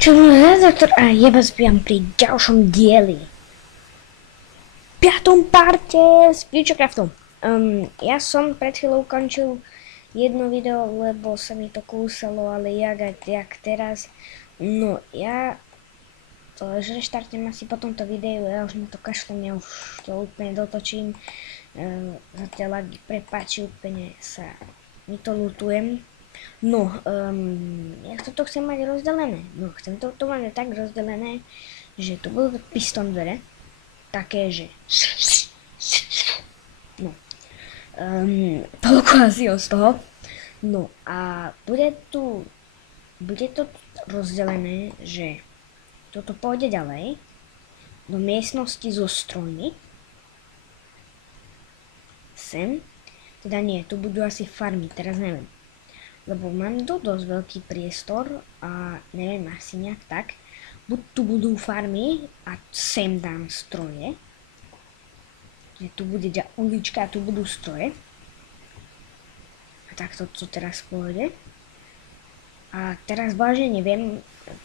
Čo doktor a jeba zbijam pri ďalšom dieli. Piatom parte s Futurecraftom. Ja som pred chvíľou ukončil jedno video, lebo sa mi to kúsalo, ale jak teraz. No, ja to reštartujem asi po tomto videu, ja už na to kašlem, ja už to úplne dotočím. Zatiaľ ak prepáči, úplne sa mi to lutujem. No, ja toto chcem mať rozdelené. No, chcem to mať tak rozdelené, že tu budú piston dvere. Také, že... No. Toľko asi z toho. No a bude to rozdelené, že toto pôjde ďalej do miestnosti so strojmi. Sem. Teda nie, tu budú asi farmy, teraz neviem. Lebo mám tu dosť veľký priestor a neviem, asi nejak tak. Tu budú farmy a sem dám stroje. Tu bude ulička a tu budú stroje. A takto to teraz pôjde. A teraz vážne neviem,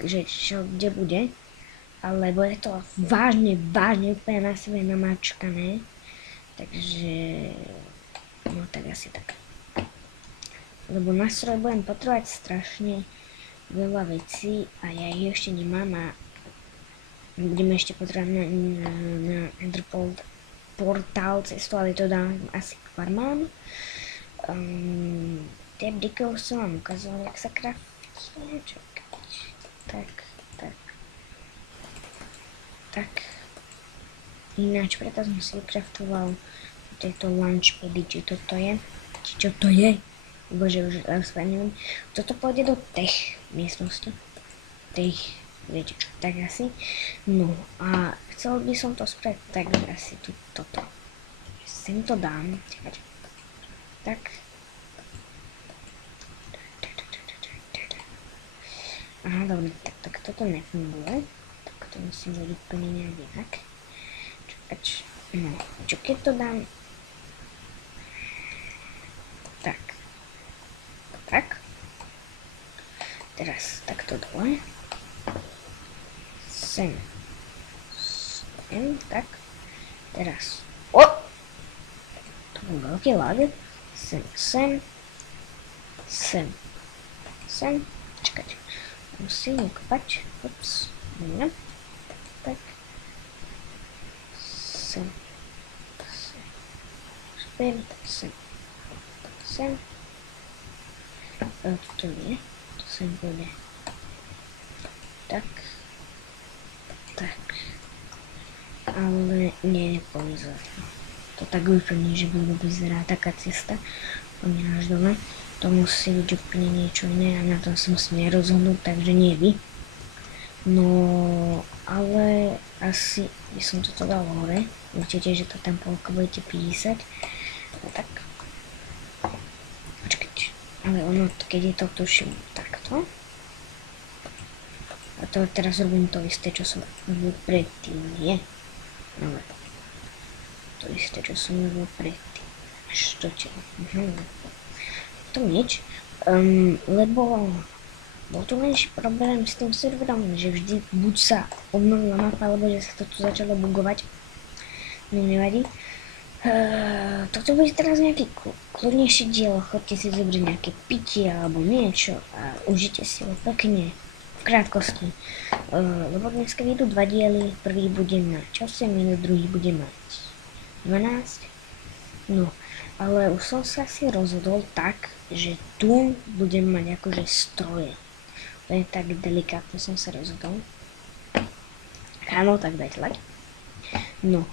že čo kde bude. Alebo je to vážne úplne na sebe namačkané. Takže... no tak asi tak. Lebo na stroj budem potrebovať strašne veľa vecí a ja ich ešte nemám a budeme ešte potrebovať na Ender portál cestu, ale to dám asi k farmám. Tie bdykov som vám ukázal, jak sa kraftí. Tak. Ináč, preto som si vykraftoval tieto launchpady, či toto je. Či čo to je? Bože, už neviem. Toto pôjde do tých miestnosti. Tých, viete čo, tak asi. No a chcel by som to spraviť tak, že asi toto. Sem to dám. Tak. Aha, dobre, tak toto nefunguje. Tak to musím dať úplne nejak inak. No, čo keď to dám tak. Teraz takto dole. Sem, tak. Teraz. O! To bol veľký lag. Sem. Čakajte. Musím ukopať. Ups. No. Tak. Sem. Toto nie, to sem bude tak, ale nie nepovizor. To tak úplne, že bude vyzerá taká cesta, úplne až dole, to musí byť úplne niečo iné a na tom sa musím rozhodnúť, takže nie vy. No, ale asi by som toto dal hore, určite, že to tam polko budete písať, no tak. Ale ono, keď je to tuším takto. A to teraz robím to isté, čo som robil predtým, nie? Ale to isté, čo som robil predtým. Až to telo. To nič. Lebo bol tu menší problém s tým serverom, že vždy buď sa obnovila mapa, alebo že sa to tu začalo bugovať. No nevadí. Toto bude teraz nejaký kľudnejší diel, chodte si zobrať nejaké pitie alebo niečo a užite si ho pekne, v krátkosti. Lebo dneska vyjdú 2 diely, prvý bude mať 8 minút, druhý bude mať 12. No, ale už som sa si rozhodol tak, že tu budem mať akože stroje. To je tak delikátne som sa rozhodol. Áno, tak dajte like. No,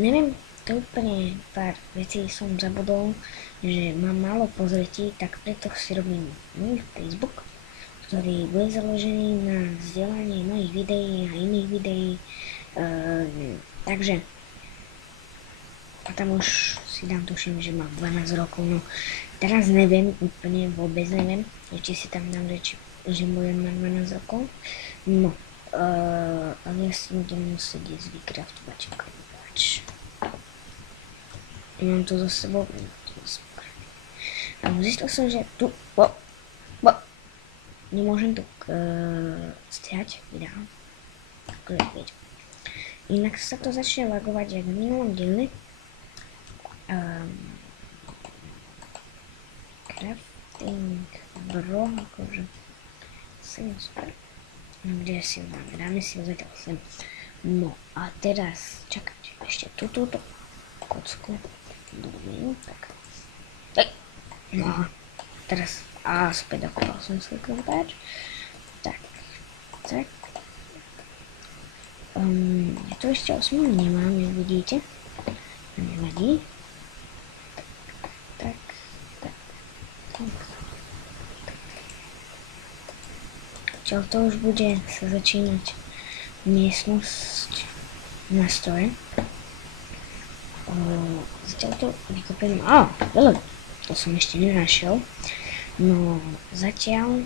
neviem, to úplne pár vecí som zabudol, že mám málo pozretí, tak preto si robím môj Facebook, ktorý bude založený na vzdelanie mojich videí a iných videí. Takže a tam už si dám, tuším, že mám 12 rokov, no teraz neviem, úplne vôbec neviem, či si tam dám reči, že budem mať 12 rokov, no. Ale ja si budem musieť ísť vykraftovať kompač. Mám to za sebou. A zistil som, že tu... nemôžem tu stiať videa. Inak sa to začne lagovať, jak v minulom dieli. Crafting bro, akože super. No kde si ho dáme? Dáme si ho zatiaľ sem. No a teraz, čakajte, ešte túto kocku. Tak. No, teraz, späť dokopal som svoj krompáč. Tak. Ja tu ešte 8 nemám, jak vidíte. Nevadí. Tak. Čo to už bude sa začínať miestnosť na stroje. Zatiaľ to vykopiem. To som ešte nenašiel. No, zatiaľ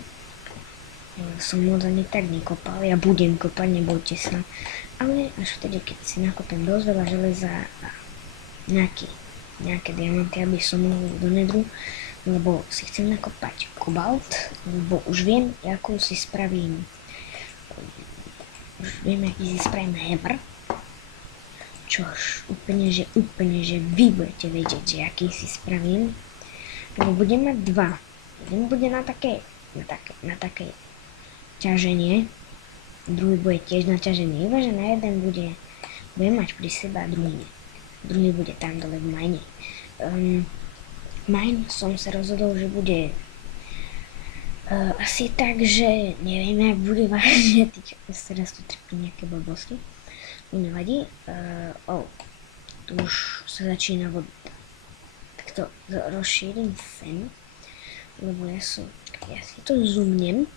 som moc ani tak nekopal. Ja budem kopať, nebojte sa. Ale až vtedy, keď si nakopiem dosť veľa železa a nejaké diamanty, aby som mohol do nedru, lebo si chcem nakopať kobalt, lebo už viem, aký si spravím hammer, čož úplne, že vy budete vedieť, že aký si spravím, lebo budem mať dva. Jeden bude na také ťaženie, druhý bude tiež na ťaženie, iba že na jeden budem mať pri sebe a druhý bude tam dole v mine. Mine som sa rozhodol, že bude asi tak, že neviem, jak bude vážne, teraz tu trpí nejaké blbosti. Nevadí. Tu už sa začína voda. Tak to rozšírim sem, lebo ja si to zoomnem.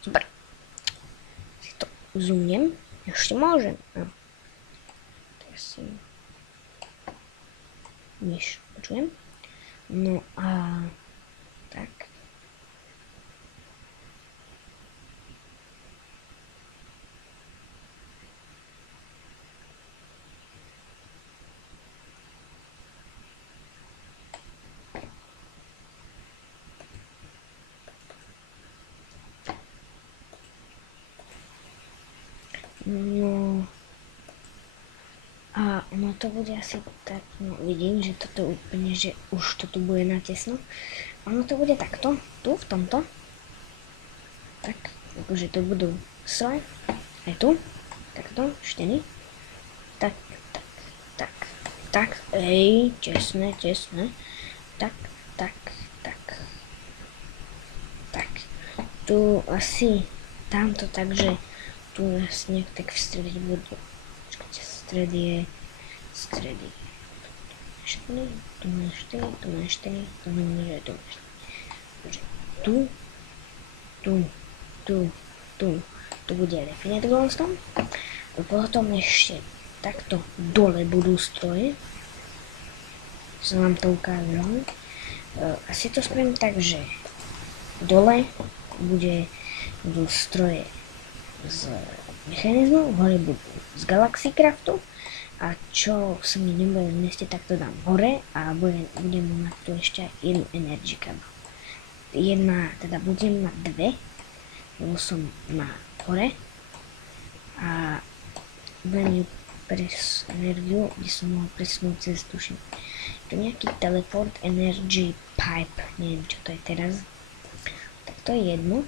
Super. Si to zoomnem. Ešte môžem. Teraz si myš počujem. No a tak. No a ono to bude asi tak, no vidím, že toto úplne, že už to tu bude natesno. Ono to bude takto, tu v tomto. Tak, akože to budú stroje, aj tu, takto, šteny. Tak, tesné. Tak. Tu asi tamto, takže tu jasne tak v strede budú. Počkajte, stred je. Tu máš 4, tu máš 4, to znamená, že tu máš 4. Tu bude Refinite Glowstone. Potom ešte takto dole budú stroje. Som vám to ukázal. Asi to spravím tak, že dole budú stroje z mechanizmu, hore budú z Galaxy Craftu a čo sa mi nebude v meste, tak to dám hore a budem mať tu ešte jednu Energy Cable. Teda budem mať dve, lebo som na hore a budem ju pres energiu, kde som mohol presnúť cez tuším. To nejaký teleport energy pipe, neviem čo to je teraz. Tak to je jedno.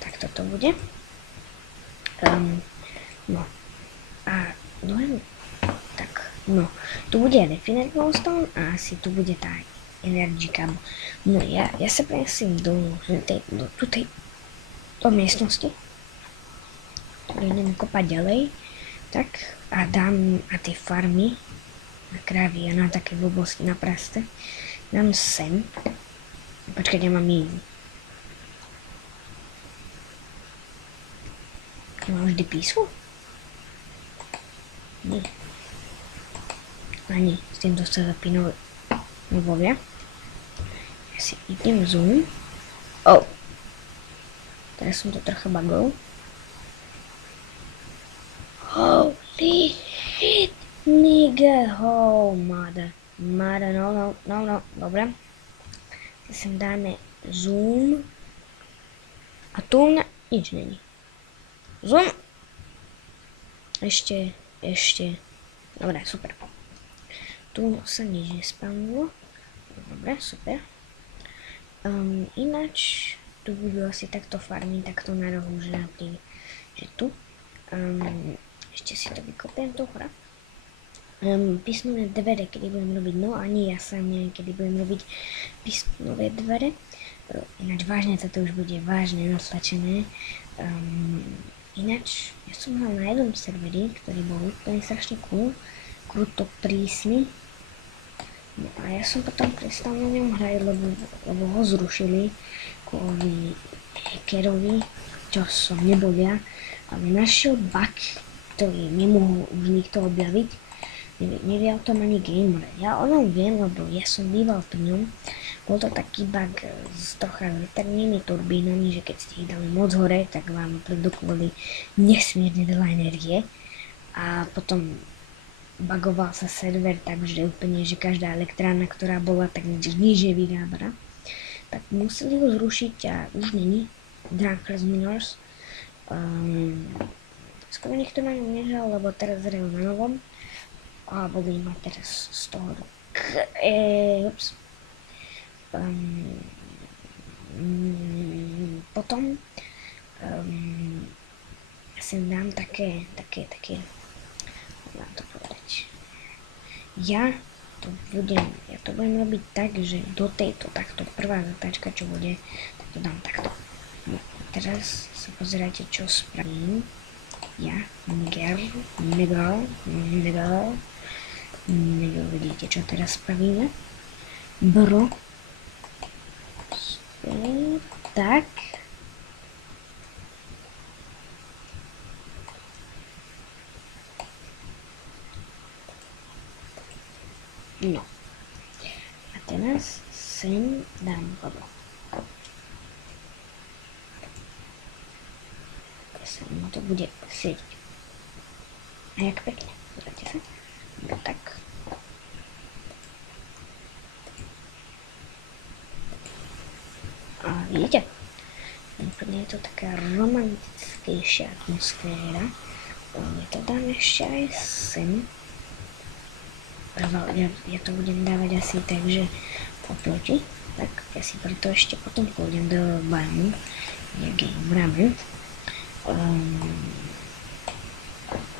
Tak toto bude. No. A tu bude Refinite Glowstone a asi tu bude tá Energy Cable. No ja sa presím do miestnosti. Idem kopať ďalej. Tak a dám na tie farmy, na krávy a na také blbosti, na praste. Dám sem. Počkať, ja mám iný. Mám vždy písmo? Nie. Ani, s týmto sa zapínali ľubovia. Ja si idem zoom. Teraz som to trocha bugol. Holy shit, nigga. Oh, mother, no, dobre. sem dáme zoom a tu nič není. Zoom. Ešte. Dobre, super. Tu sa nič nespawnilo. Dobre, super. Ináč tu budú asi takto farmy, takto na rohu, že napríklad, že tu. Ešte si to vykopiem, tu hra. Písmové dvere, kedy budem robiť, no ani ja sám neviem, kedy budem robiť písmové dvere. Ináč vážne, toto už bude vážne natlačené. Ináč, ja som hral na jednom serveri, ktorý bol úplne strašne cool, kruto prísny. No a ja som potom prestal na ňom hrať, lebo ho zrušili kvôli hackerovi, čo som nebol ja, ale našiel bug, ktorý nemohol už nikto objaviť. Nevie o tom ani gamer. Ja o ňom viem, lebo ja som býval pri ňom. Bol to taký bug s trocha veternými turbínami, že keď ste ich dali moc hore, tak vám produkovali nesmierne veľa energie. A potom bugoval sa server, takže úplne, že každá elektrárna, ktorá bola, tak nič nevyrábala. Tak museli ho zrušiť a už není Drunkers Miners. Skoro nikto na ňom nežal, lebo teraz zrajú na novom. A boli ma teraz z toho potom sem dám také mám to povedať. Ja to budem robiť tak, že do tejto takto prvá zatáčka, čo bude, tak to dám takto. No, teraz sa pozerajte, čo spravím. Ja, Miguel, vidíte, čo teraz spravíme. Bro. Tak. No. A teraz sem dám bro. No to bude sedieť. A jak pekne. Pozrite sa. No tak. A vidíte? Úplne je to taká romantickejšia atmosféra. Ja to dám ešte aj sem. Ja to budem dávať asi tak, že oproti. Tak ja si preto ešte potom pôjdem do bajmu. Nejaký ramen.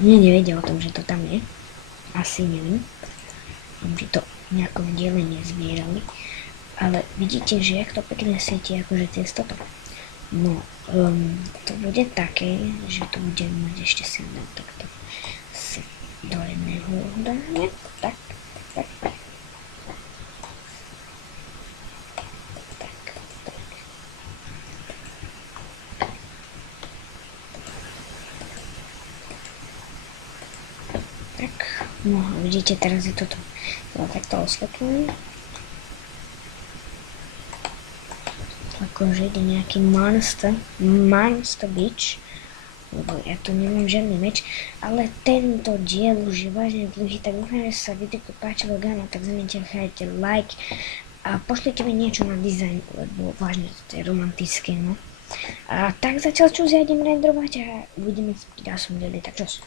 Nevedia o tom, že to tam je. Asi neviem. Že to v nejakom diele nezbierali. Ale vidíte, že jak to pekne svieti akože cez toto. No, to bude také, že to budem mať ešte sem dám takto si do jedného dáme. Tak. No, vidíte, teraz je toto takto osvetlené. Akože ide nejaký Monster Beach, lebo ja tu nemám žiadny meč, ale tento diel už je vážne dlhý, tak dúfam, že sa videjko páčilo, tak zanechajte like a pošlite mi niečo na dizajn, lebo vážne to je romantické, no. A tak zatiaľ čo ja idem rendrovať a uvidíme v ďalšom dieli, tak čos.